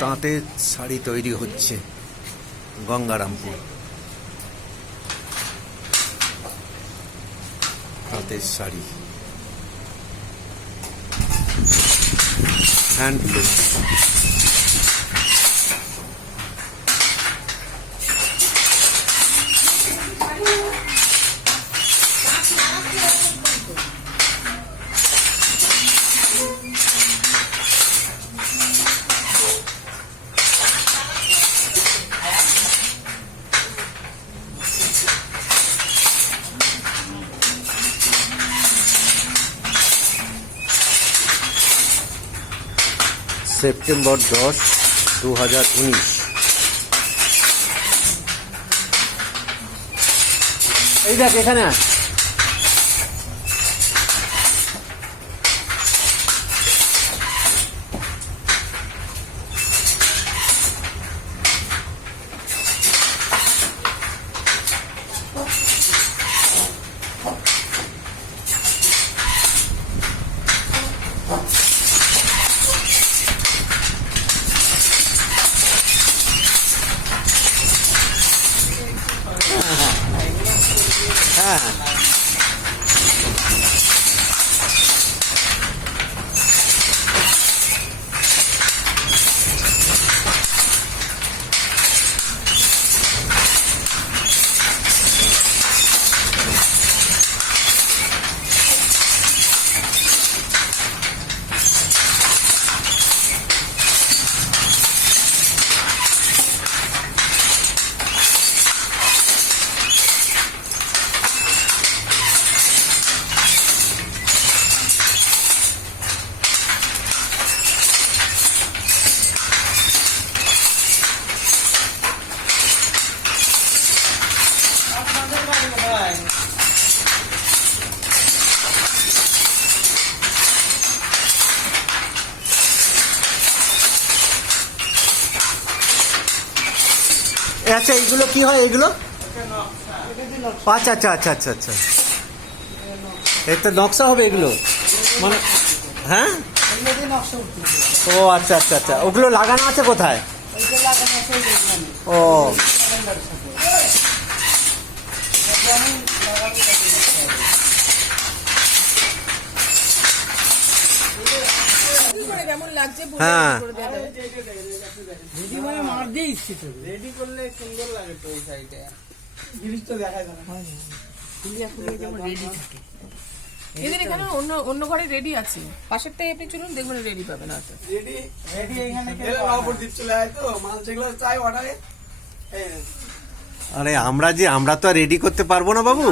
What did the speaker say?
তাঁতের শাড়ি তৈরি হচ্ছে গঙ্গারামপুর। তাঁতের শাড়ি। হ্যান্ডলুম সেপ্টেম্বর দশ দু হাজার উনিশ। এই দেখ এখানে আয়। আচ্ছা এইগুলো কি হয় এগুলো আচ্ছা আচ্ছা আচ্ছা আচ্ছা আচ্ছা। তো নকশা হবে এগুলো? মানে হ্যাঁ? ও আচ্ছা আচ্ছা আচ্ছা। ওগুলো লাগানো আছে কোথায়? ও। কেমন লাগছে হ্যাঁ। রেডি মানে মার দিয়ে ইচ্ছে তো। রেডি করলে সুন্দর লাগে তো ওই সাইডে জিনিসটা দেখা যায় না। রেডি থাকে। এদের এখানে অন্য অন্য ঘরে রেডি আছে। পাশেরটাই আপনি চলুন দেখবেন রেডি পাবেন হয়তো। রেডি রেডি এখানে নবদ্বীপ চলে যায়। তো মাল যেগুলো চাই অর্ডারে আরে আমরা যে আমরা তো আর রেডি করতে পারব না বাবু।